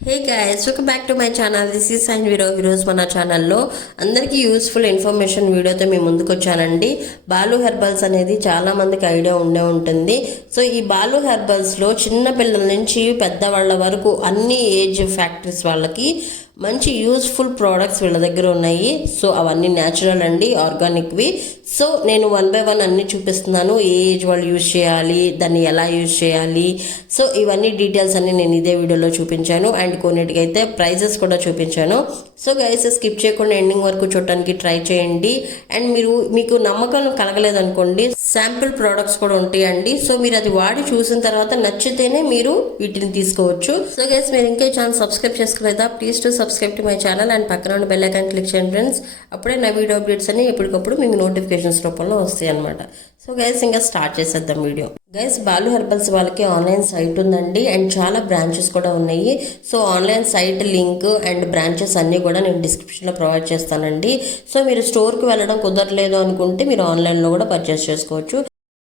Hey guys, welcome back to my channel. This is and ఈరోజు మన ఛానల్లో అందరికీ యూస్ఫుల్ ఇన్ఫర్మేషన్ వీడియోతో మేము ముందుకు వచ్చానండి. బాలు హెర్బల్స్ అనేది చాలా మందికి ఐడియా ఉండే ఉంటుంది. సో ఈ బాలు హెర్బల్స్లో చిన్న పిల్లల నుంచి పెద్దవాళ్ళ వరకు అన్ని ఏజ్ ఫ్యాక్టరీస్ వాళ్ళకి మంచి యూస్ఫుల్ ప్రోడక్ట్స్ వీళ్ళ దగ్గర ఉన్నాయి. సో అవన్నీ న్యాచురల్ అండి, ఆర్గానిక్వి. సో నేను 1 by 1 అన్నీ చూపిస్తున్నాను. ఏ ఏజ్ వాళ్ళు యూజ్ చేయాలి, దాన్ని ఎలా యూజ్ చేయాలి, సో ఇవన్నీ డీటెయిల్స్ అన్నీ నేను ఇదే వీడియోలో చూపించాను. అండ్ కొన్నిటికైతే ప్రైజెస్ కూడా చూపించాను. సో గైస్, స్కిప్ చేయకుండా ఎండింగ్ వరకు చూడటానికి ట్రై చేయండి. అండ్ మీకు నమ్మకం కలగలేదనుకోండి, శాంపిల్ ప్రోడక్ట్స్ కూడా ఉంటాయండి. సో మీరు అది వాడి చూసిన తర్వాత నచ్చితేనే మీరు వీటిని తీసుకోవచ్చు. సో గైస్, మీరు ఇంకే ఛానల్ సబ్స్క్రైబ్ చేసుకోలేదా, please to subscribe to my channel and పక్కన ఉన్న బెల్ ఐకాన్ క్లిక్ చేయండి ఫ్రెండ్స్. అప్పుడే నా వీడియో అప్డేట్స్ అన్ని ఎప్పటికప్పుడు మీకు నోటిఫికేషన్స్ రూపంలో వస్తాయి అనమాట. సో గైస్, ఇంకా స్టార్ట్ చేసేద్దాం వీడియో. గైస్, బాలు హెర్బల్స్ వాళ్ళకి ఆన్లైన్ సైట్ ఉందండి అండ్ చాలా బ్రాంచెస్ కూడా ఉన్నాయి. So online site link and branches అన్నీ కూడా నేను డిస్క్రిప్షన్లో ప్రొవైడ్ చేస్తానండి. సో మీరు స్టోర్కి వెళ్ళడం కుదరలేదు అనుకుంటే మీరు ఆన్లైన్లో కూడా పర్చేస్ చేసుకోవచ్చు.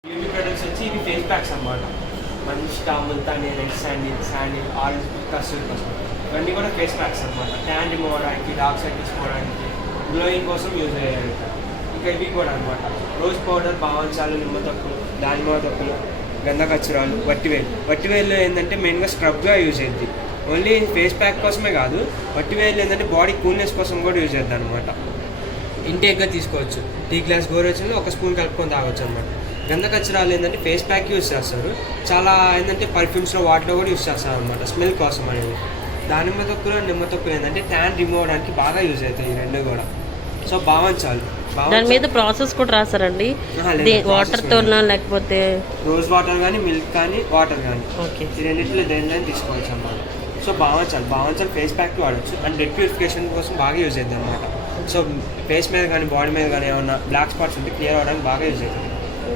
బ్యూటీ ప్రొడక్ట్స్ వచ్చి ఇవి ఫేస్ ప్యాక్స్ అన్నమాట. మంచిగా Multani, red sandal, orange custard కోసం ఇవన్నీ కూడా ఫేస్ ప్యాక్స్ అన్నమాట. ట్యాన్ రిమూవ్ అవడానికి, డార్క్ సర్కిల్స్ పోవడానికి, గ్లోయింగ్ కోసం యూజ్ అయ్యాయి. ఇంకా ఇవి కూడా అనమాట. రోజ్ పౌడర్, బావంచాలు, నిమ్మ తొక్కులు, దానిమ్మ తొక్కులు, గంధకచ్చురాలు, వట్టివేల్లో ఏంటంటే మెయిన్గా స్క్రబ్గా యూజ్ అయ్యింది. ఓన్లీ ఫేస్ ప్యాక్ కోసమే కాదు, వట్టివేళ్ళు ఏంటంటే బాడీ కూల్నెస్ కోసం కూడా యూజ్ అవుతుంది అనమాట. ఇంటేక్గా తీసుకోవచ్చు. టీ గ్లాస్ గోరువెచ్చని 1 స్పూన్ కలుపుకొని తాగొచ్చు అనమాట. గంధకచ్చురాలు ఏంటంటే ఫేస్ ప్యాక్ యూజ్ చేస్తారు. చాలా ఏంటంటే పర్ఫ్యూమ్స్లో వాటిలో కూడా యూజ్ చేస్తారు అనమాట, స్మెల్ కోసం అనేది. దానిమ్మ తొక్కులు, నిమ్మ తొక్కులు ఏంటంటే ట్యాన్ రిమూవ్ అవడానికి బాగా యూజ్ అవుతాయి ఈ రెండు కూడా. సో బావంచాలు, దాని మీద ప్రాసెస్ కూడా రాస్తారండి, వాటర్తో లేకపోతే రోజ్ వాటర్ కానీ, మిల్క్ కానీ, వాటర్ కానీ, ఈ రెండింటిలో దేనిలో తీసుకోవచ్చు అన్నమాట. సో బావంచాలు ఫేస్ ప్యాక్ వాడచ్చు అండ్ డెడ్ ప్యూరిఫికేషన్ కోసం బాగా యూజ్ అవుతుంది అనమాట. సో ఫేస్ మీద కానీ, బాడీ మీద కానీ ఏమన్నా బ్లాక్ స్పాట్స్ ఉంటే క్లియర్ అవ్వడానికి బాగా యూజ్ అవుతుంది.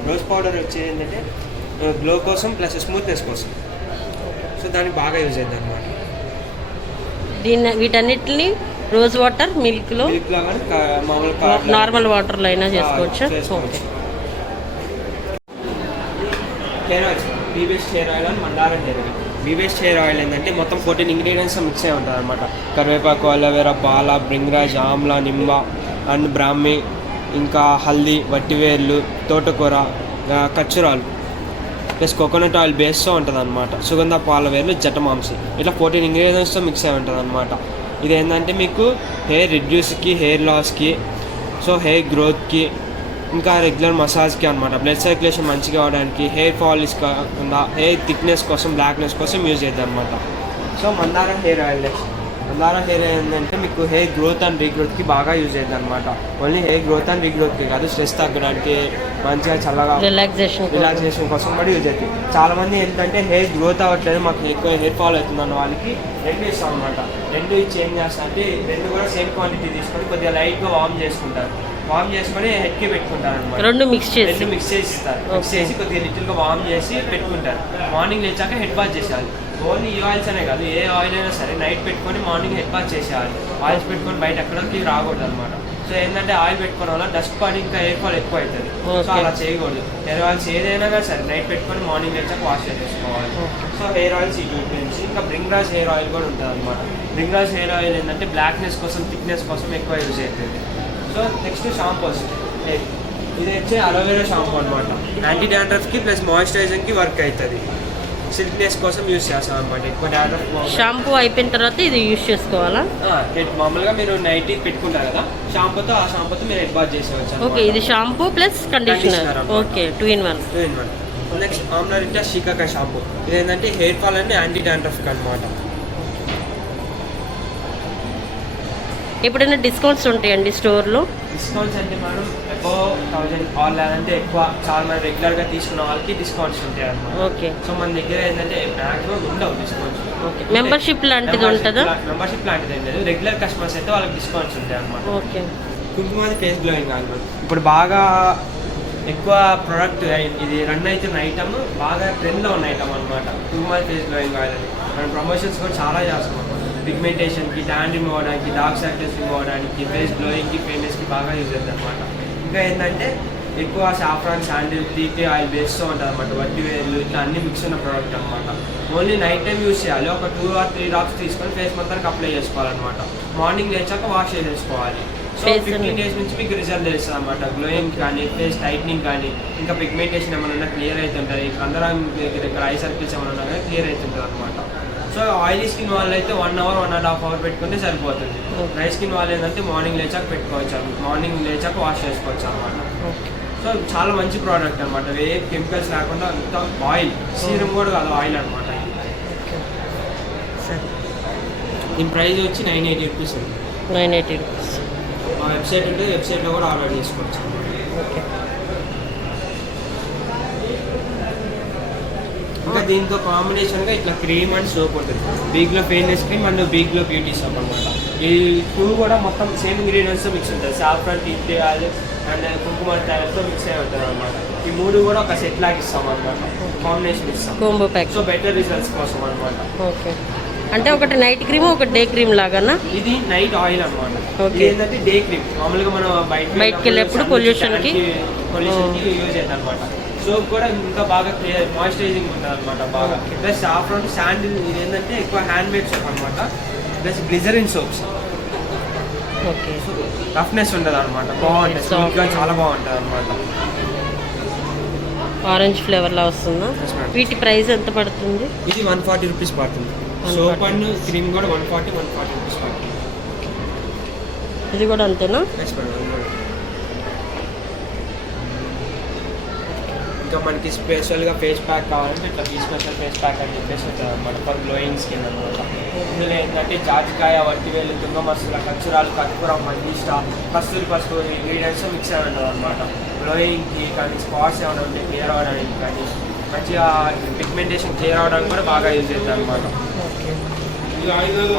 రోజ్ పౌడర్ వచ్చి ఏంటంటే గ్లో కోసం ప్లస్ స్మూత్నెస్ కోసం. సో దానికి బాగా యూజ్ అవుతుంది అనమాట. వీటన్నిటిని రోజ్ వాటర్, మిల్క్లో కానీ మామూలుగా నార్మల్ వాటర్లో అయినా చేసుకోవచ్చు. హెయిర్ ఆయిల్స్, బీబేస్ట్ హెయిర్ ఆయిల్ అండ్ మందారం హెయిర్ ఆయిల్. బీబేస్ట్ హెయిర్ ఆయిల్ ఏంటంటే మొత్తం 14 ఇంగ్రీడియంట్స్ మిక్స్ అయి ఉంటుంది అనమాట. కరివేపాకు, అలోవెరా, బాల, బ్రింగ్రాజ్, ఆమ్లా, నిమ్మ అండ్ బ్రాహ్మి, ఇంకా హల్దీ, వట్టివేర్లు, తోటకూర, ఖర్జూరాలు ప్లస్ కోకోనట్ ఆయిల్ బేస్తో ఉంటుంది అనమాట. సుగంధ పాలవేర్లు, జటమాంసి, ఇట్లా 14 ఇంగ్రీడియంట్స్తో మిక్స్ అయి ఉంటుంది అనమాట. ఇది ఏంటంటే మీకు హెయిర్ రిడ్యూస్కి, హెయిర్ లాస్కి, సో హెయిర్ గ్రోత్కి, ఇంకా రెగ్యులర్ మసాజ్కి అనమాట. బ్లడ్ సర్క్యులేషన్ మంచిగా అవడానికి, హెయిర్ ఫాల్స్ కాకుండా హెయిర్ థిక్నెస్ కోసం, బ్లాక్నెస్ కోసం యూజ్ అవుతుంది అనమాట. సో మందారం హెయిర్ ఆయిల్ ఏంటంటే మీకు హెయిర్ గ్రోత్ అండ్ రీగ్రోత్కి బాగా యూజ్ అవుతుంది అనమాట. ఓన్లీ హెయిర్ గ్రోత్ అండ్ రీగ్రోత్కి కాదు, స్ట్రెస్ తగ్గడానికి, మంచిగా చల్లగా రిలాక్సేషన్ కోసం కూడా యూజ్ అవుతుంది. చాలా మంది ఏంటంటే హెయిర్ గ్రోత్ అవ్వట్లేదు, మాకు ఎక్కువ హెయిర్ ఫాల్ అవుతుంది అన్న వాళ్ళకి రెండు ఇస్తాం అనమాట. రెండు ఇచ్చి ఏం చేస్తా అంటే రెండు కూడా సేమ్ క్వాంటిటీ తీసుకొని కొద్దిగా లైట్గా వార్మ్ చేసుకొని హెడ్కి పెట్టుకుంటారు అనమాట. రెండు మిక్స్ చేసి ఇస్తారు. మిక్స్ చేసి కొద్దిగా లిటిల్గా వార్మ్ చేసి పెట్టుకుంటారు. మార్నింగ్ లేచాక హెడ్ బాత్ చేసేయాలి. ఓన్లీ ఈ ఆయిల్స్ అనే కాదు, ఏ ఆయిల్ అయినా సరే నైట్ పెట్టుకొని మార్నింగ్ హెడ్ బాత్ చేసేయాలి. ఆయిల్స్ పెట్టుకొని బయట ఎక్కడికి రాకూడదు అనమాట. సో ఏంటంటే ఆయిల్ పెట్టుకోవడం వల్ల డస్ట్ పడి ఇంకా హెయిర్ ఫాల్ ఎక్కువ అవుతుంది. సో అలా చేయకూడదు. హెయిర్ ఆయిల్స్ ఏదైనా కానీ సరే నైట్ పెట్టుకొని మార్నింగ్ లేచాక వాష్ చేసుకోవాలి. సో హెయిర్ ఆయిల్స్ ఈ 2 నుంచి ఇంకా బ్రింగ్రాజ్ హెయిర్ ఆయిల్ కూడా ఉంటుంది అనమాట. బ్రింగ్రాజ్ హెయిర్ ఆయిల్ ఏంటంటే బ్లాక్నెస్ కోసం, థిక్నెస్ కోసం ఎక్కువ యూజ్ అవుతుంది. సో నెక్స్ట్ షాంపూస్, ఇది వచ్చి అలోవెరా షాంపూ అనమాట. యాంటీ డాండ్రఫ్కి ప్లస్ మాయిశ్చరైజింగ్కి వర్క్ అవుతుంది. సిల్క్నెస్ కోసం యూజ్ చేస్తాం అనమాట. ఎక్కువ డాండ్రఫ్ షాంపూ అయిపోయిన తర్వాత ఇది యూజ్ చేసుకోవాలా? మామూలుగా మీరు నైట్ పెట్టుకుంటారు కదా, షాంపూతో మీరు హెడ్ బాత్ చేసేవచ్చు. ఓకే, ఇది shampoo plus conditioner. Okay, 2 in 1. Next amla reetha shikakai shampoo. ఇది ఏంటంటే హెయిర్ ఫాల్ అండ్ యాంటీ డాండ్రఫ్కి అనమాట. ఎప్పుడైనా డిస్కౌంట్స్ ఉంటాయండి స్టోర్లో? డిస్కౌంట్స్ అంటే మనం అబౌవ్ 1000 ఆల్ అంటే ఎక్కువ చాలా మంది రెగ్యులర్గా తీసుకున్న వాళ్ళకి డిస్కౌంట్స్ ఉంటాయి అన్నమాట. ఓకే. సో మన దగ్గర ఏంటంటే మ్యాక్సిమం ఉండవు డిస్కౌంట్స్. ఓకే, మెంబర్షిప్ లాంటిది ఉంటుందా? మెంబర్షిప్ లాంటిది ఏం లేదు, రెగ్యులర్ కస్టమర్స్ అయితే వాళ్ళకి డిస్కౌంట్స్ ఉంటాయి అన్నమాట. ఓకే. కుంకుమది ఫేస్ గ్లోయింగ్ ఆయిల్ ఇప్పుడు బాగా ఎక్కువ ప్రోడక్ట్, ఇది రన్ అవుతున్న ఐటమ్, బాగా ట్రెండ్లో ఉన్న ఐటమ్ అనమాట. కుంకుమది ఫేస్ గ్లోయింగ్ ఆయిల్ అని మనం ప్రమోషన్స్ కూడా చాలా చేస్తాం అనమాట. పిగ్మెంటేషన్కి, ట్యాన్ రిమూవ్ అవ్వడానికి, డార్క్ సర్కిల్స్ రిమూవ్ అవ్వడానికి, ఫేస్ గ్లోయింగ్కి, ఫేమస్కి బాగా యూజ్ అవుతుంది అనమాట. ఇంకా ఏంటంటే ఎక్కువ సాఫ్రాన్, శాండిల్, టీ ఆయిల్ బేస్తో ఉంటుంది అనమాట. వడ్డీ వేలు ఇట్లా అన్ని మిక్స్ ఉన్న ప్రోడక్ట్ అనమాట. ఓన్లీ నైట్ టైం యూస్ చేయాలి. ఒక 2 or 3 డ్రాప్స్ తీసుకొని ఫేస్ మొత్తానికి అప్లై చేసుకోవాలన్నమాట. మార్నింగ్ లేచాక వాష్ చేసేసుకోవాలి. సో 15 days నుంచి మీకు రిజల్ట్ తెలుస్తుంది అనమాట. గ్లోయింగ్ కానీ, ఫేస్ టైట్నింగ్ కానీ, ఇంకా పిగ్మెంటేషన్ ఏమైనా ఉన్నా క్లియర్ అవుతుంటుంది. అందరం ఇక్కడ ఐ సర్కిల్స్ ఏమైనా ఉన్నా కానీ క్లియర్ అవుతుంటుంది అనమాట. సో ఆయిలీ స్కిన్ వాళ్ళు అయితే 1 hour 1.5 hour పెట్టుకుంటే సరిపోతుంది. డ్రై స్కిన్ వాళ్ళు ఏంటంటే మార్నింగ్ లేచాక పెట్టుకోవచ్చు, మార్నింగ్ లేచాక వాష్ చేసుకోవచ్చు అనమాట. సో చాలా మంచి ప్రోడక్ట్ అనమాట. ఏ కెమికల్స్ లేకుండా అంత ఆయిల్, సీరం కూడా కాదు, ఆయిల్ అనమాట. దీని ప్రైస్ వచ్చి 980 రూపీస్ ఉంది. 980 రూపీస్. మా వెబ్సైట్ ఉంటే వెబ్సైట్లో కూడా ఆర్డర్ చేసుకోవచ్చు. ఇంకా దీంతో కాంబినేషన్గా ఇట్లా క్రీమ్ అండ్ సోప్ ఉంటుంది. బీగ్లో ఫెయిర్నెస్ క్రీమ్ అండ్ బీగ్లో బ్యూటీ సోప్ అనమాట. ఈ 2 కూడా మొత్తం సేమ్ ఇంగ్రీడియంట్స్తో మిక్స్ ఉంటుంది. సాఫ్రాన్, టీ ఆయిల్ అండ్ కుంకుమ తయారుతో మిక్స్ అయి ఉంటుంది అనమాట. ఈ 3 కూడా ఒక సెట్ లాగా ఇస్తాం అనమాట, కాంబినేషన్ ఇస్తాం, combo pack. So better results కోసం అనమాట. ఓకే, అంటే ఒకటి నైట్ క్రీమ్, ఒకటి డే క్రీమ్ లాగానా? ఇది నైట్ ఆయిల్ అనమాట. ఇది ఏంటంటే డే క్రీమ్. మామూలుగా మనం బయటకి వెళ్ళేప్పుడు పొల్యూషన్కి యూజ్ అవుతుంది అనమాట. సోప్ కూడా ఇంకా బాగా క్లియర్ మాయిశ్చరైజింగ్ ఉంటుంది అనమాట బాగా. ప్లస్ సాఫ్రాన్, శాండిల్ ఇది ఏంటంటే ఎక్కువ హ్యాండ్ మేడ్ సోప్ అనమాట. Plus glycerin soaps. Okay, roughness ఉండదు అనమాట, బాగుంటుంది, స్మూత్గా చాలా బాగుంటుంది అనమాట. ఆరెంజ్ ఫ్లేవర్లా వస్తుందా? వీటి ప్రైస్ ఎంత పడుతుంది? ఇది 140 రూపీస్ పడుతుంది. సోప్ అండ్ క్రీమ్ కూడా 140 రూపీస్ పడుతుంది. ఇది కూడా అంతేనా? ఇంకా మనకి స్పెషల్గా ఫేస్ ప్యాక్ కావాలంటే ఇట్లా స్పెషల్ ఫేస్ ప్యాక్ అని చెప్పేసి ఉంటుంది అనమాట, ఫర్ గ్లోయింగ్ స్కిన్ అనమాట. ఇందులో ఏంటంటే జాజికాయ, వట్టివేలు, తుంగ మసాలా, కచ్చురాలు, కర్పూరం, మంజిష్టా, కస్తూరి పసుపు ఇంగ్రీడియంట్స్ మిక్స్ అయి ఉంటుంది అనమాట. గ్లోయింగ్కి కానీ, స్పాట్స్ ఏమైనా ఉంటే క్లియర్ అవ్వడానికి కానీ, మంచిగా పిగ్మెంటేషన్ క్లియర్ అవ్వడానికి కూడా బాగా యూజ్ అవుతుంది అనమాట.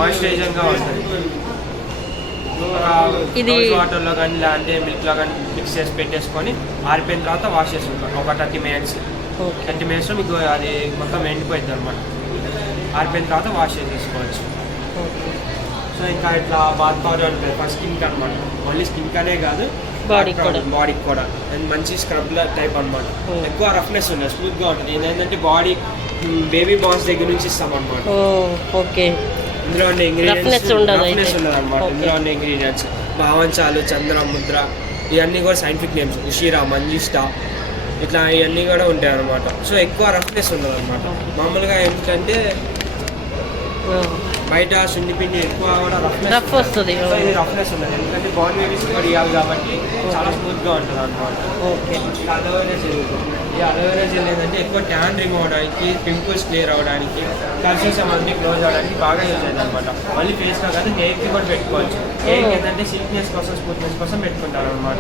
మాయిశ్చరైజర్గా ఉంటుంది. ఇది వాటర్లో కానీ లేదంటే మిల్క్లో కానీ మిక్స్ చేసి పెట్టేసుకొని ఆరిపోయిన తర్వాత వాష్ చేసుకుంటాం. ఒక 30 minutes 30 minutesలో మీకు అది మొత్తం ఎండిపోయింది అనమాట. ఆరిపోయిన తర్వాత వాష్ చేసేసుకోవచ్చు. సో ఇంకా ఇట్లా బాత్ పౌడర్ ఉంటుంది ఫర్ స్కిన్కి అనమాట. ఓన్లీ స్కిన్కి అనే కాదు, బాడీకి కూడా. అండ్ మంచి స్క్రబ్ టైప్ అనమాట. ఎక్కువ రఫ్నెస్ ఉంటుంది, స్మూత్గా ఉంటుంది. ఏంటంటే బాడీ బేబీ బాన్స్ దగ్గర నుంచి ఇస్తాం అనమాట. ఓకే, ఇందులో ఉండే ఇంగ్రీడియంట్స్ రఫ్నెస్ ఉండదు అనమాట. ఇందులో ఉండే ఇంగ్రీడియంట్స్ భావంచాలు, చంద్ర, ముద్ర ఇవన్నీ కూడా సైంటిఫిక్ నేమ్స్. ఉషిరా, మంజిష్టా ఇట్లా ఇవన్నీ కూడా ఉంటాయి అనమాట. సో ఎక్కువ రఫ్నెస్ ఉండదు అనమాట. మామూలుగా ఏంటంటే బయట సున్నిపిండి ఎక్కువ కూడా రఫ్ వస్తుంది. సో ఇది రఫ్నెస్ ఉండదు, ఎందుకంటే బాడీ బేబీస్ కూడా ఇవ్వాలి కాబట్టి చాలా స్మూత్గా ఉంటుంది అనమాట. Okay, aloe vera gel. ఈ అలోవెరా జెల్ ఏంటంటే ఎక్కువ ట్యాన్ రిమూవ్ అవడానికి, పింపుల్స్ క్లియర్ అవ్వడానికి, కల్సీస్ అవన్నీ క్లోజ్ అవ్వడానికి బాగా యూజ్ అవుతుంది అనమాట. మళ్ళీ ఫేస్లో కాదు, హెయిర్కి కూడా పెట్టుకోవచ్చు. హెయిర్కి ఏంటంటే సిల్క్నెస్ కోసం, స్మూత్నెస్ కోసం పెట్టుకుంటారు అనమాట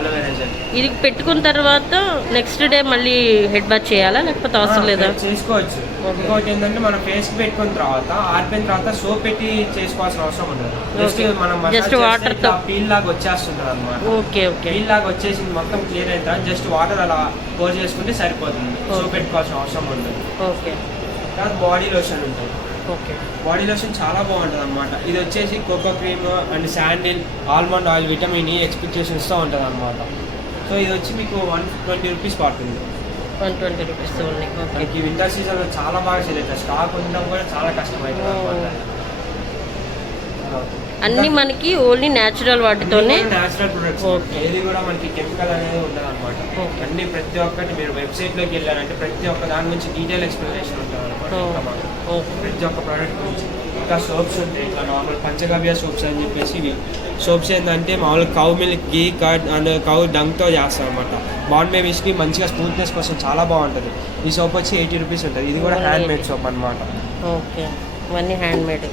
అలోవెరా జెల్. ఇది పెట్టుకున్న తర్వాత నెక్స్ట్ డే మళ్ళీ హెడ్ బాత్ చేయాలా లేకపోతే అవసరం లేదా? చేసుకోవచ్చు. ఇంకోటి ఏంటంటే మనం ఫేస్కి పెట్టుకున్న తర్వాత ఆరిపోయిన తర్వాత సోప్ పెట్టి చేసుకోవాల్సిన అవసరం ఉండదు. జస్ట్ మనం జస్ట్ వాటర్ తో పీల్ లాగా వచ్చేస్తుంటుంది అనమాట. ఓకే ఓకే, పీల్ లాగా వచ్చేసింది మొత్తం క్లియర్ అయిన తర్వాత జస్ట్ వాటర్ అలా పోర్ చేసుకుంటే సరిపోతుంది. సోప్ పెట్టుకోవాల్సిన అవసరం ఉండదు. ఓకే, తర్వాత బాడీ లోషన్ ఉంటుంది. ఓకే, బాడీ లోషన్ చాలా బాగుంటుంది అనమాట. ఇది వచ్చేసి cocoa cream and sandal, almond oil, vitamin E ఎక్స్పెక్టేషన్స్తో ఉంటుంది అనమాట. సో ఇది వచ్చి మీకు 120 రూపీస్ పడుతుంది. 120 రూపీస్ ఓన్లీ. ఓకే, ఈ వింటర్ సీజన్లో చాలా బాగా సేల్ అవుతుంది. స్టాక్ ఉండడం కూడా చాలా కష్టమవుతుంది అనమాట. అన్ని మనకి ఓన్లీ న్యాచురల్ వాటితోనే, న్యాచురల్ ప్రొడక్ట్స్. ఏది కూడా మనకి కెమికల్ అనేది ఉండదు అనమాట. అన్ని ప్రతి ఒక్కటి మీరు వెబ్సైట్లోకి వెళ్ళారంటే ప్రతి ఒక్క దాని గురించి డీటెయిల్ ఎక్స్ప్లెనేషన్ ఉంటుంది అనమాట. ప్రతి ఒక్క ప్రోడక్ట్ గురించి. ఇంకా సోప్స్ ఉంటాయి, ఇంకా నార్మల్ పంచగవ్య సోప్స్ అని చెప్పేసి ఇవి సోప్స్ ఏంటంటే మామూలుగా cow milk, ghee, curd and cow డంగ్తో చేస్తాం అనమాట. బాండ్ బేబీస్కి మంచిగా స్మూత్నెస్ కోసం చాలా బాగుంటుంది. ఈ సోప్ వచ్చి 80 రూపీస్ ఉంటుంది. ఇది కూడా హ్యాండ్ మేడ్ సోప్ అనమాట. ఓకే, ఇవన్నీ హ్యాండ్ మేడ్.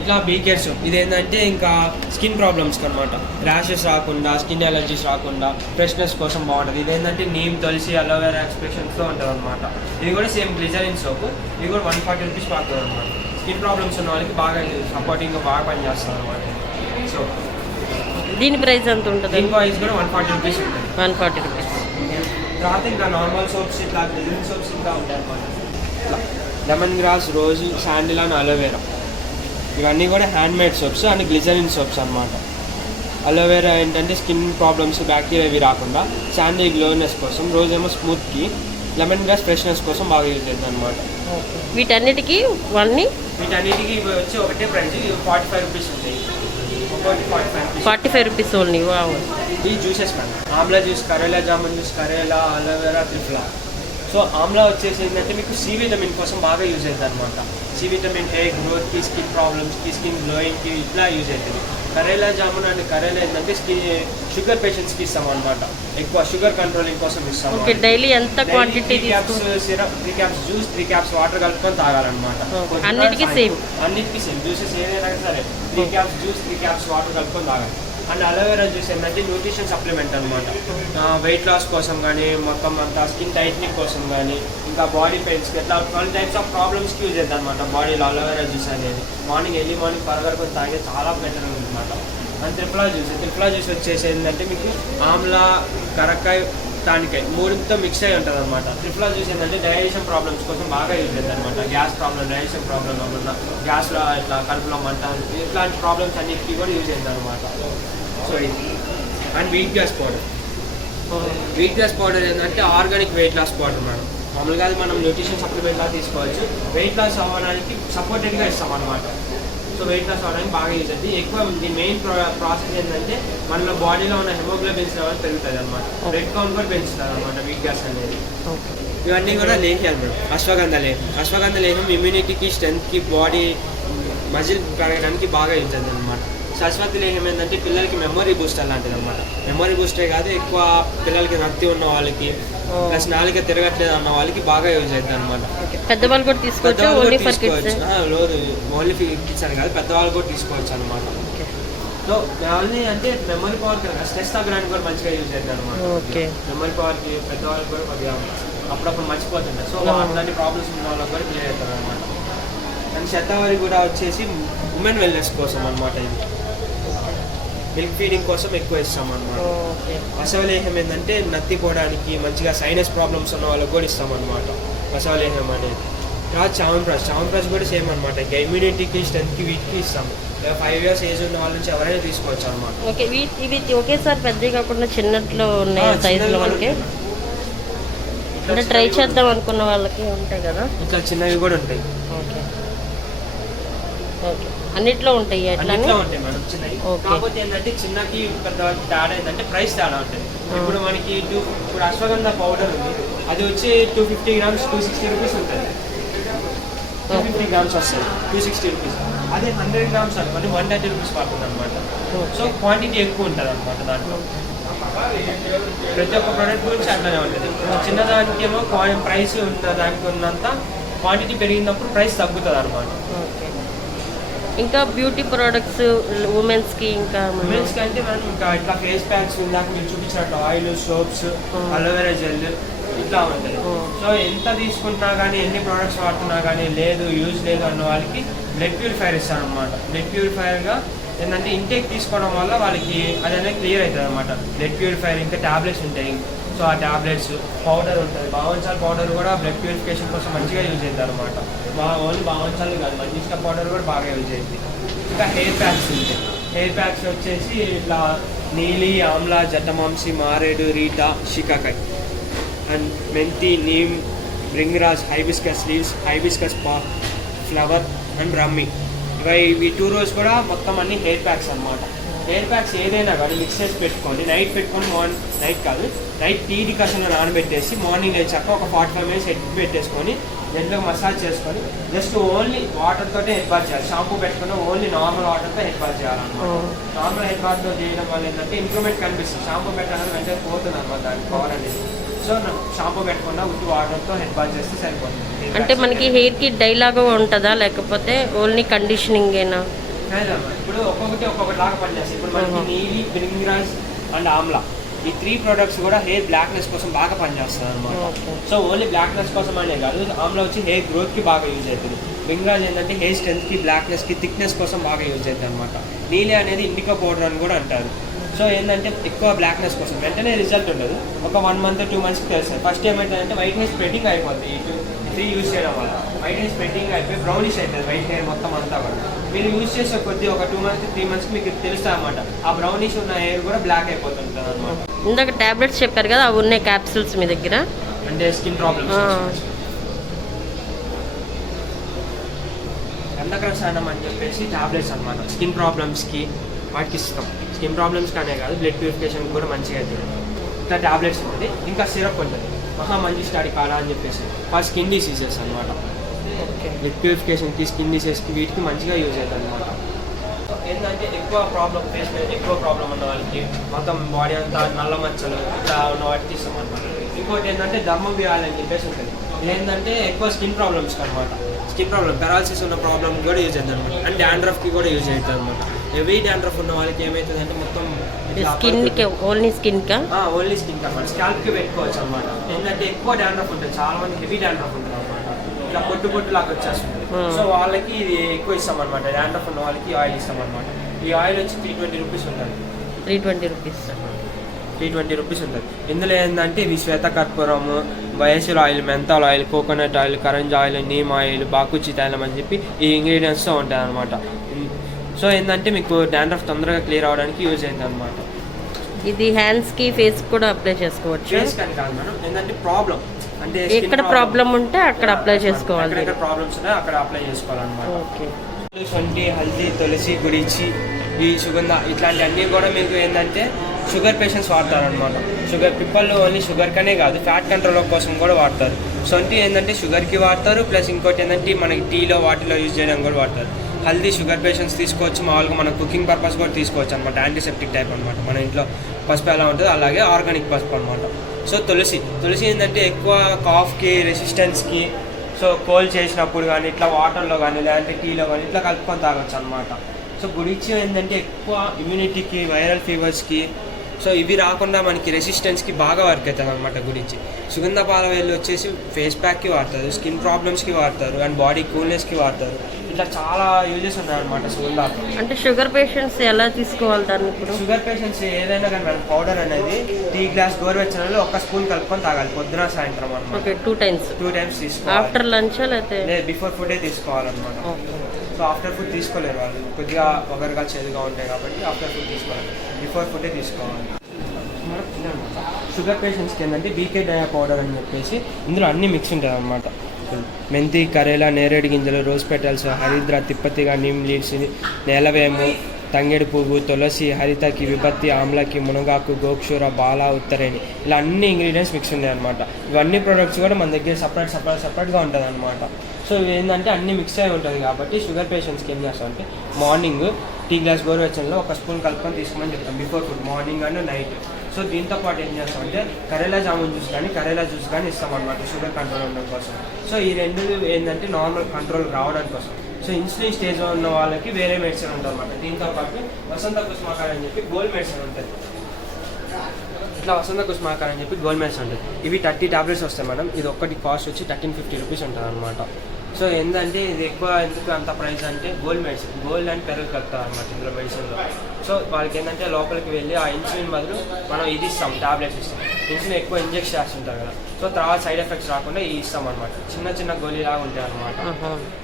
ఇట్లా బీకేర్ సోప్ ఇది ఏంటంటే ఇంకా స్కిన్ ప్రాబ్లమ్స్కి అనమాట. ర్యాషెస్ రాకుండా, స్కిన్ ఎలర్జీస్ రాకుండా, ఫ్రెష్నెస్ కోసం బాగుంటుంది. ఇది ఏంటంటే నీమ్, తులసి, అలోవెరా ఎక్స్ప్రెషన్స్తో ఉంటుంది అనమాట. ఇది కూడా సేమ్ గ్లిజరిన్ సోప్. ఇది కూడా 140 రూపీస్ పడుతుంది అనమాట. స్కిన్ ప్రాబ్లమ్స్ ఉన్న వాళ్ళకి బాగా సపోర్టింగ్గా బాగా పనిచేస్తుంది అనమాట. సో దీని ప్రైస్ ఎంత ఉంటుంది? దీని ప్రైస్ కూడా 140 రూపీస్ ఉంటుంది. 140 రూపీస్. తర్వాత ఇంకా నార్మల్ సోప్స్ ఇట్లా గ్లిజరిన్ సోప్స్ ఇంకా ఉంటాయి అనమాట. ఇట్లా లెమన్ గ్రాస్, రోజు, శాండిల్ అండ్ అలోవెరా ఇవన్నీ కూడా hand made soaps and glycerin soaps అనమాట. అలోవెరా ఏంటంటే స్కిన్ ప్రాబ్లమ్స్ బ్యాక్టీరియా ఇవి రాకుండా, శాండీ గ్లోనెస్ కోసం, రోజ్ ఏమో స్మూత్కి, లెమన్ గ్రాస్ ఫ్రెష్నెస్ కోసం బాగా యూజ్ అవుతుంది అనమాట. వీటన్నిటికీ వీటన్నిటికీ ఇవి వచ్చి ఒకటే ప్రైస్, 45 రూపీస్ ఉంటాయి. ఒకటి 45 రూపీస్ ఓన్లీ. వావ్. ఈ జ్యూసెస్ కానీ Amla juice, karela jamun juice, karela, aloe vera, triphala. So Amla వచ్చేసి ఏంటంటే మీకు సి విటమిన్ కోసం బాగా యూజ్ అవుతుంది అనమాట. సి విటమిన్ హెయిర్ గ్రోత్కి, స్కిన్ ప్రాబ్లమ్స్కి, స్కిన్ గ్లోయింగ్కి ఇట్లా యూజ్ అవుతుంది. కరేలా జామున్ అండ్ కరేలా ఏంటంటే షుగర్ పేషెంట్స్కి ఇస్తాం అనమాట. ఎక్కువ షుగర్ కంట్రోలింగ్ కోసం ఇస్తాం. డైలీ ఎంత quantity? 3 caps juice, 3 caps water కలుపుకొని తాగాలన్నమాట. అన్నిటికీ సేమ్ జ్యూసెస్ ఏదైనా సరే 3 క్యాప్స్ జ్యూస్, 3 క్యాప్స్ వాటర్ కలుపుకొని తాగాలి. అండ్ అలోవెరా జ్యూస్ ఏంటంటే న్యూట్రిషన్ సప్లిమెంట్ అనమాట. వెయిట్ లాస్ కోసం కానీ, మొత్తం అంతా స్కిన్ టైట్నింగ్ కోసం కానీ, ఇంకా బాడీ పెయిన్స్కి ఇట్లా 12 టైప్స్ ఆఫ్ ప్రాబ్లమ్స్కి యూజ్ అవుతుంది అనమాట బాడీలో అలోవెరా జ్యూస్ అనేది. ఎర్లీ మార్నింగ్ పరగడుకొని తాగే చాలా బెటర్ ఉంది అనమాట. అండ్ త్రిఫ్లా జ్యూస్ వచ్చేసి ఏంటంటే మీకు ఆమ్లా, కరక్కాయ, తానికాయ మూడుతో మిక్స్ అయి ఉంటుంది అనమాట. త్రిఫ్లా జ్యూస్ ఏంటంటే డైజెషన్ ప్రాబ్లమ్స్ కోసం బాగా యూజ్ అవుతుంది అనమాట. గ్యాస్ ప్రాబ్లమ్, డైజెషన్ ప్రాబ్లమ్ ఏమన్నా, గ్యాస్లో ఇట్లా కడుపులో మంట, ఇట్లాంటి ప్రాబ్లమ్స్ అన్నిటికీ కూడా యూజ్ అవుతుంది అనమాట. సో ఇది. అండ్ వీట్ గ్యాస్ పౌడర్ ఏంటంటే organic weight loss powder madam. మామూలుగా అది మనం న్యూట్రిషన్ సప్లిమెంట్లా తీసుకోవచ్చు. వెయిట్ లాస్ అవ్వడానికి సపోర్టెడ్గా ఇస్తాం అనమాట. సో వెయిట్ లాస్ అవ్వడానికి బాగా యూజ్ అవుతుంది. ఎక్కువ దీని మెయిన్ ప్రాసెస్ ఏంటంటే మనలో బాడీలో ఉన్న హెమోగ్లోబిన్స్ లెవెల్ పెరుగుతుంది అనమాట. బ్లడ్ కౌంట్ కూడా పెంచుతుంది అనమాట వీట్ గ్యాస్ అనేది. ఇవన్నీ కూడా లేహ్యాలు మేడం. అశ్వగంధ లేహ్యం ఇమ్యూనిటీకి, స్ట్రెంత్కి, బాడీ మజిల్ పెరగడానికి బాగా యూజ్ అవుతుంది అనమాట. సరస్వతి లేహ్యం ఏంటంటే పిల్లలకి మెమరీ బూస్టర్ లాంటిది అనమాట. మెమరీ బూస్టే కాదు, ఎక్కువ పిల్లలకి నత్తి ఉన్న వాళ్ళకి, ప్లస్ నాలుక తిరగట్లేదు అన్న వాళ్ళకి బాగా యూజ్ అవుతుంది అనమాట. పెద్దవాళ్ళు కూడా తీసుకోవచ్చు. ఓన్లీ కిడ్స్ అని కాదు, పెద్దవాళ్ళు కూడా తీసుకోవచ్చు అనమాట. సో ఓన్లీ అంటే మెమరీ పవర్ స్ట్రెస్ తగ్గడానికి కూడా మంచిగా యూజ్ అవుతుంది అనమాట. మెమరీ పవర్కి పెద్దవాళ్ళకి కూడా కొద్దిగా అప్పుడప్పుడు మర్చిపోతుంటారు. సో అలాంటి ప్రాబ్లమ్స్ ఉన్న వాళ్ళకి కూడా క్లియర్ అవుతారు అనమాట. అండ్ శతావరి కూడా వచ్చేసి ఉమెన్ వెల్నెస్ కోసం అనమాట. ఇది మిల్క్ ఫీడింగ్ కోసం ఎక్కువ ఇస్తాం అనమాట. బసవలేహం ఏంటంటే నత్తిపోవడానికి, మంచిగా సైనస్ ప్రాబ్లమ్స్ ఉన్న వాళ్ళకి కూడా ఇస్తాం అనమాట బసవలేహం అనేది. తర్వాత చావన్ప్రాష్ కూడా సేమ్ అనమాట. ఇంకా ఇమ్యూనిటీకి, స్ట్రెంత్కి, వీటికి ఇస్తాము. 5 years ఏజ్ ఉన్న వాళ్ళ నుంచి ఎవరైనా తీసుకోవచ్చు అనమాట. ఇవి ఒకేసారి పెద్దవి కాకుండా చిన్నట్లో ఉన్నాయి సైజులో మనకి. అంటే ట్రై చేద్దాం అనుకున్న వాళ్ళకి ఉంటాయి కదా, ఇట్లా చిన్నవి కూడా ఉంటాయి. అన్నిట్లో ఉంటాయి. అన్నిట్లో ఉంటాయి మేడం చిన్నవి. కాకపోతే ఏంటంటే చిన్నకి పెద్ద తేడా ఏంటంటే ప్రైస్ తేడా ఉంటుంది. ఇప్పుడు మనకి ఇప్పుడు అశ్వగంధ పౌడర్ ఉంది, అది వచ్చి 250 grams 260 రూపీస్ ఉంటుంది. 250 grams వస్తుంది 260 రూపీస్. అదే 100 grams అనుకోండి 130 రూపీస్ పడుతుంది అనమాట. సో క్వాంటిటీ ఎక్కువ ఉంటుంది అనమాట దాంట్లో. ప్రతి ఒక్క ప్రోడక్ట్ గురించి అట్లానే ఉంటుంది. చిన్నదానికి ఏమో ప్రైస్ ఉన్న దానికి ఉన్నంత క్వాంటిటీ పెరిగినప్పుడు ప్రైస్ తగ్గుతుంది అనమాట. ఇంకా బ్యూటీ ప్రోడక్ట్స్ ఉమెన్స్కి అంటే మనం ఇంకా ఇట్లా ఫేస్ ప్యాక్స్ ఇందాక మీరు చూపించినట్టు ఆయిల్, సోప్స్, అలోవెరా జెల్ ఇట్లా ఉంటుంది. సో ఎంత తీసుకుంటున్నా కానీ, ఎన్ని ప్రోడక్ట్స్ వాడుతున్నా కానీ యూజ్ లేదు అన్న వాళ్ళకి బ్లడ్ ప్యూరిఫైర్ ఇస్తాను అనమాట. బ్లడ్ ప్యూరిఫైర్గా ఏంటంటే ఇంటేక్ తీసుకోవడం వల్ల వాళ్ళకి అది అనేది క్లియర్ అవుతుంది అనమాట. బ్లడ్ ప్యూరిఫైర్ ఇంకా ట్యాబ్లెట్స్ ఉంటాయి. సో ఆ ట్యాబ్లెట్స్, పౌడర్ ఉంటుంది, బావంచాల్ పౌడర్ కూడా బ్లడ్ ప్యూరిఫికేషన్ కోసం మంచిగా యూజ్ అవుతుంది అనమాట. ఓన్లీ బావంచాలు కాదు, మంచిగా పౌడర్ కూడా బాగా యూజ్ అవుతుంది. ఇంకా హెయిర్ ప్యాక్స్ ఉంటాయి. హెయిర్ ప్యాక్స్ వచ్చేసి ఇట్లా నీలి, ఆమ్లా, జటమాంసి, మారేడు, రీటా, షికాకాయ్ అండ్ మెంతి, neem, Bhringraj, hibiscus leaves, hibiscus flower and rummy. ఇవి 2 రోజు కూడా మొత్తం అన్ని హెయిర్ ప్యాక్స్ అనమాట. హెయిర్ ప్యాక్స్ ఏదైనా కానీ మిక్స్ చేసి పెట్టుకోండి. నైట్ టీ డికాషన్లో నానబెట్టేసి మార్నింగ్ లేచాక ఒక 45 minutes పెట్టేసుకొని దాంట్లో మసాజ్ చేసుకొని జస్ట్ ఓన్లీ వాటర్తో హెడ్ బాత్ చేయాలి. షాంపూ పెట్టుకుని ఓన్లీ నార్మల్ వాటర్తో హెడ్ బాత్ చేయాలన్నమాట. నార్మల్ హెడ్ బాత్తో చేయడం వల్ల ఏంటంటే ఇంప్రూవ్మెంట్ కనిపిస్తుంది. షాంపూ పెట్టడం వెంటనే పోతుంది అనమాట దానికి పవర్ అనేది. సో షాంపూ పెట్టకుండా ఉట్టి వాటర్తో హెడ్ బాత్ చేస్తే సరిపోతుంది. అంటే మనకి హెయిర్కి డై లాగా ఉంటుందా లేకపోతే ఓన్లీ కండిషనింగ్ ఏనా? ఇప్పుడు ఒక్కొక్కటి లాగా పనిచేస్తాయి. ఇప్పుడు మనకి నీలి, బ్రింగ్రాజ్ అండ్ ఆమ్లా ఈ 3 products కూడా హెయిర్ బ్లాక్నెస్ కోసం బాగా పనిచేస్తుంది అనమాట. సో ఓన్లీ బ్లాక్నెస్ కోసం అనే కాదు, ఆమ్లా వచ్చి హెయిర్ గ్రోత్కి బాగా యూజ్ అవుతుంది. బ్రింగ్రాజ్ ఏంటంటే హెయిర్ స్ట్రెంత్కి, బ్లాక్నెస్కి, థిక్నెస్ కోసం బాగా యూజ్ అవుతుంది అనమాట. నీలి అనేది ఇండికా పౌడర్ అని కూడా అంటారు. సో ఏంటంటే ఎక్కువ బ్లాక్నెస్ కోసం వెంటనే రిజల్ట్ ఉండదు, ఒక 1 month 2 monthsకి తెలుస్తుంది. ఫస్ట్ ఏమైతుందంటే వైట్ హెయిర్ స్ప్రెడ్డింగ్ అయిపోతుంది. 3 యూజ్ చేయడం వల్ల వైట్ హెయిర్ స్ప్రెడ్డింగ్ అయిపోయి బ్రౌనిష్ అవుతుంది వైట్ హెయిర్ మొత్తం అంతా కూడా. మీరు యూజ్ చేసే కొద్దీ ఒక 2 months 3 months మీకు తెలుస్తుంది అనమాట. ఆ బ్రౌనిష్ ఉన్న హెయిర్ కూడా బ్లాక్ అయిపోతుంటుంది అనమాట. ఇందాక టాబ్లెట్స్ చెప్పారు కదా, అవి ఉన్నాయి క్యాప్సూల్స్ మీ దగ్గర? అంటే స్కిన్ ప్రాబ్లమ్స్, గంధక రసాయనం అని చెప్పేసి టాబ్లెట్స్ అనమాట. స్కిన్ ప్రాబ్లమ్స్కి వాటికి ఇస్తాం. స్కిన్ ప్రాబ్లమ్స్ కానే కాదు, బ్లడ్ ప్యూరిఫికేషన్ కూడా మంచిగా అవుతుంది. ఇట్లా టాబ్లెట్స్ ఉంటుంది. ఇంకా సిరప్ ఉంటుంది, మహామంజి స్టడీ కాడా అని చెప్పేసి ఫర్ స్కిన్ డిసీజెస్ అనమాట. బ్లడ్ ప్యూరిఫికేషన్కి, స్కిన్ డిసీజెస్కి వీటికి మంచిగా యూజ్ అవుతుంది అనమాట. ఏంటంటే ఎక్కువ ప్రాబ్లం ఎక్కువ ప్రాబ్లం ఉన్న వాళ్ళకి, మొత్తం బాడీ అంతా నల్ల మచ్చలు ఇట్లా ఉన్న వాటికి ఇస్తాం అనమాట. ఇంకోటి ఏంటంటే ధర్మం అని చెప్పేసి ఉంటుంది. ఇదేంటంటే ఎక్కువ స్కిన్ ప్రాబ్లమ్స్కి అనమాట. స్కిన్ ప్రాబ్లమ్, పెరాలసిస్ ఉన్న ప్రాబ్లమ్ కూడా యూజ్ అవుతుంది అనమాట. అండ్ డాండ్రఫ్కి కూడా యూజ్ అవుతుంది అనమాట. హెవీ డాండ్రఫ్ ఉన్న వాళ్ళకి ఏమవుతుందంటే మొత్తం స్కిన్కి, ఓన్లీ స్కిన్కా? ఓన్లీ స్కిన్కి అనమాట. స్కాల్ప్కి పెట్టుకోవచ్చు అనమాట. ఏంటంటే ఎక్కువ డాండ్రఫ్ ఉంటుంది, చాలా మంది హెవీ డాండ్రఫ్ ఉంటుంది అనమాట. ఇట్లా పొట్టు లాగా వచ్చేస్తుంది. సో వాళ్ళకి ఇది ఎక్కువ ఇస్తాం అనమాట. డాండ్రఫ్ ఉన్న వాళ్ళకి ఆయిల్ ఇస్తాం అనమాట. ఈ ఆయిల్ వచ్చి 320 రూపీస్ ఉంటుంది. 320 రూపీస్ 320 రూపీస్ ఉంటుంది. ఇందులో ఏంటంటే ఇవి శ్వేతకర్పూరము, బయసుల oil, menthol oil, coconut oil, కరంజ ఆయిల్, నీమ్ ఆయిల్, బాకుచి తైలం అని చెప్పి ఈ ఇంగ్రీడియంట్స్తో ఉంటాయి అనమాట. సో ఏంటంటే మీకు డాండ్రఫ్ తొందరగా క్లియర్ అవడానికి యూజ్ అవుతుంది అనమాట. ఇది హ్యాండ్స్కి, ఫేస్కి కూడా అప్లై చేసుకోవచ్చు? ఫేస్ కానీ కాదు మేడం, ఏంటంటే ప్రాబ్లం అంటే ఎక్కడ ప్రాబ్లం ఉంటే అక్కడ అప్లై చేసుకోవాలి. ఎక్కడ ప్రాబ్లమ్స్ ఉన్నాయో అక్కడ అప్లై చేసుకోవాలన్నమాట. ఓకే. శొంఠి, హల్దీ, తులసి, గుడిచి, ఈ సుగంధ ఇట్లాంటి అన్నీ కూడా మీకు ఏంటంటే షుగర్ పేషెంట్స్ వాడతారనమాట. షుగర్ పిప్పల్లో ఓన్లీ షుగర్కనే కాదు, ఫ్యాట్ కంట్రోల్ కోసం కూడా వాడతారు. శొంఠి ఏంటంటే షుగర్కి వాడతారు, ప్లస్ ఇంకోటి ఏంటంటే మనకి టీలో వాటిలో యూజ్ చేయడానికి కూడా వాడతారు. హల్దీ షుగర్ పేషెంట్స్ తీసుకోవచ్చు, మామూలుగా మన కుకింగ్ పర్పస్ కూడా తీసుకోవచ్చు అనమాట. యాంటీసెప్టిక్ టైప్ అనమాట. మన ఇంట్లో పసుపు ఎలా ఉంటుందో అలాగే ఆర్గానిక్ పసుపు అనమాట. సో తులసి ఏంటంటే ఎక్కువ కాఫ్కి, రెసిస్టెన్స్కి, సో కోల్డ్ చేసినప్పుడు కానీ ఇట్లా వాటర్లో కానీ లేదంటే టీలో కానీ ఇట్లా కలుపుకొని తాగొచ్చు అనమాట. సో గుడిచి ఏంటంటే ఎక్కువ ఇమ్యూనిటీకి, వైరల్ ఫీవర్స్కి, సో ఇవి రాకుండా మనకి రెసిస్టెన్స్కి బాగా వర్క్ అవుతుంది అనమాట గురించి. సుగంధ పాల వేళ్ళు వచ్చేసి ఫేస్ ప్యాక్కి వాడతారు, స్కిన్ ప్రాబ్లమ్స్కి వాడతారు, అండ్ బాడీ కూల్నెస్కి వాడతారు. ఇట్లా చాలా యూజెస్ ఉన్నాయన్నమాట సుగంధాలు. అంటే షుగర్ పేషెంట్స్ ఎలా తీసుకోవాలి దాన్ని? ఇప్పుడు షుగర్ పేషెంట్స్ ఏదైనా కానీ మన పౌడర్ అనేది టీ గ్లాస్ గోరువెచ్చనలో 1 స్పూన్ కలుపుకొని తాగాలి, పొద్దున సాయంత్రం అనమాట. ఓకే, 2 times తీసుకోవాలి. ఆఫ్టర్ లంచ్ లేకపోతే బిఫోర్ ఫుడే తీసుకోవాలన్నమాట. సో ఆఫ్టర్ ఫుడ్ తీసుకోలేరు వాళ్ళు, కొద్దిగా ఒకరిగా చేదుగా ఉంటాయి కాబట్టి ఆఫ్టర్ ఫుడ్ తీసుకోవాలి, బిఫోర్ ఫుడే తీసుకోవాలి. షుగర్ పేషెంట్స్కి ఏంటంటే బీకే డయా పౌడర్ అని చెప్పేసి ఇందులో అన్నీ మిక్స్ ఉంటుంది అనమాట. మెంతి, కరేలా, నేరేడు గింజలు, రోజ్ పెటల్స్, హరిద్ర, తిప్పతిగా, నిమ్ లీవ్స్, నేలవేము, తంగేడు పువ్వు, తులసి, హరితకి, విభత్తి, ఆమ్లకి, మునగాకు, గోక్షూర, బాల, ఉత్తరేణి, ఇలా అన్ని ఇంగ్రీడియంట్స్ మిక్స్ ఉన్నాయి అనమాట. ఇవన్నీ ప్రొడక్ట్స్ కూడా మన దగ్గర సపరేట్గా ఉంటుంది అనమాట. సో ఇవి ఏంటంటే అన్నీ మిక్స్ అయి ఉంటుంది కాబట్టి షుగర్ పేషెంట్స్కి ఏం చేస్తామంటే మార్నింగ్ టీ గ్లాస్ గోరువెచ్చనలో 1 స్పూన్ కలుపుకొని తీసుకోమని చెప్తాం before food, morning and night. So దీంతో పాటు ఏం చేస్తామంటే కరేలా జామున్ జ్యూస్ కానీ కరేలా జ్యూస్ కానీ ఇస్తామన్నమాట షుగర్ కంట్రోల్ ఉండడం కోసం. సో ఈ రెండు ఏంటంటే నార్మల్ కంట్రోల్ రావడానికి కోసం. సో ఇన్సులిన్ స్టేజ్లో ఉన్న వాళ్ళకి వేరే మెడిసిన్ ఉంటుంది అన్నమాట. దీంతో పాటు వసంత కుస్మాకార్ అని చెప్పి గోల్డ్ మెడిసిన్ ఉంటుంది. ఇట్లా వసంత కుస్మాకార్ అని చెప్పి గోల్డ్ మెడిసిన్ ఉంటుంది. ఇవి 30 టాబ్లెట్స్ వస్తాయి మేడం. ఇది ఒక్కటి కాస్ట్ వచ్చి 1350 రూపీస్ ఉంటుంది అనమాట. సో ఏంటంటే ఇది ఎక్కువ ఎందుకు అంత ప్రైస్ అంటే గోల్డ్ మెడిసిన్, గోల్డ్ అండ్ పెరుగు కలుపుతారు అనమాట ఇందులో మెడిసిన్లో. సో వాళ్ళకి ఏంటంటే లోపలికి వెళ్ళి ఆ ఇన్సులిన్ బదులు మనం ఇది ఇస్తాం, టాబ్లెట్స్ ఇస్తాం. ఇన్సులిన్ ఎక్కువ ఇంజెక్ట్ చేస్తుంటారు కదా, సో తర్వాత సైడ్ ఎఫెక్ట్స్ రాకుండా ఇది ఇస్తాం అనమాట. చిన్న గోళీలాగా ఉంటాయి అనమాట.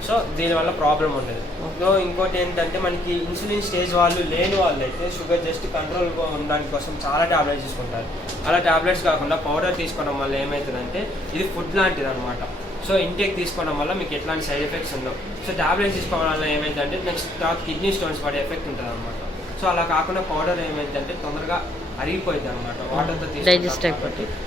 సో దీనివల్ల ప్రాబ్లం ఉండదు. సో ఇంకోటి ఏంటంటే మనకి ఇన్సులిన్ స్టేజ్ వాళ్ళు లేని వాళ్ళు అయితే షుగర్ జస్ట్ కంట్రోల్ ఉండడానికి కోసం చాలా టాబ్లెట్స్ తీసుకుంటారు. అలా టాబ్లెట్స్ కాకుండా పౌడర్ తీసుకోవడం వల్ల ఏమవుతుందంటే ఇది ఫుడ్ లాంటిది అనమాట. సో ఇంటేక్ తీసుకోవడం వల్ల మీకు ఎట్లాంటి సైడ్ ఎఫెక్ట్స్ ఉండవు. సో టాబ్లెట్స్ తీసుకోవడం వల్ల ఏమైందంటే నెక్స్ట్ తర్వాత కిడ్నీ స్టోన్స్ పడే ఎఫెక్ట్ ఉంటుంది అనమాట. సో అలా కాకుండా పౌడర్ ఏమైందంటే తొందరగా అరిగిపోయింది అనమాట, వాటర్తో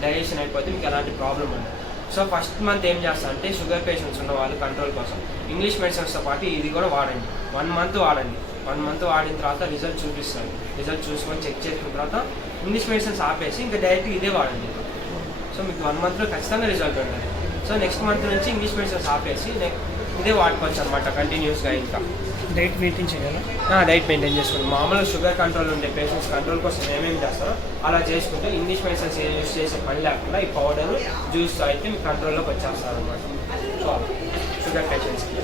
డైజెషన్ అయిపోతే మీకు ఎలాంటి ప్రాబ్లం ఉండదు. సో ఫస్ట్ మంత్ ఏం చేస్తా అంటే షుగర్ పేషెంట్స్ ఉన్న వాళ్ళు కంట్రోల్ కోసం ఇంగ్లీష్ మెడిసిన్స్తో పాటు ఇది కూడా వాడండి. 1 month వాడండి. 1 month వాడిన తర్వాత రిజల్ట్ చూపిస్తారు. రిజల్ట్ చూసుకొని చెక్ చేసిన తర్వాత ఇంగ్లీష్ మెడిసిన్స్ ఆపేసి ఇంకా డైరెక్ట్ ఇదే వాడండి. సో మీకు 1 monthలో ఖచ్చితంగా రిజల్ట్ ఉంటుంది. సో నెక్స్ట్ మంత్ నుంచి ఇంగ్లీష్ మెడిసిన్స్ ఆపేసి ఇదే వాడుకోవచ్చు అనమాట కంటిన్యూస్గా. ఇంకా డైట్ మెయింటైన్ చేయాలా? డైట్ మెయింటైన్ చేసుకోండి. మామూలుగా షుగర్ కంట్రోల్ ఉండే పేషెంట్స్ కంట్రోల్ కోసం ఏమేమి చేస్తారో అలా చేసుకుంటే ఇంగ్లీష్ మెడిసిన్స్ యూజ్ చేసే పని లేకుండా ఈ పౌడర్ జ్యూస్ అయితే మీకు కంట్రోల్లోకి వచ్చేస్తారు అనమాట. సో షుగర్ పేషెంట్స్కి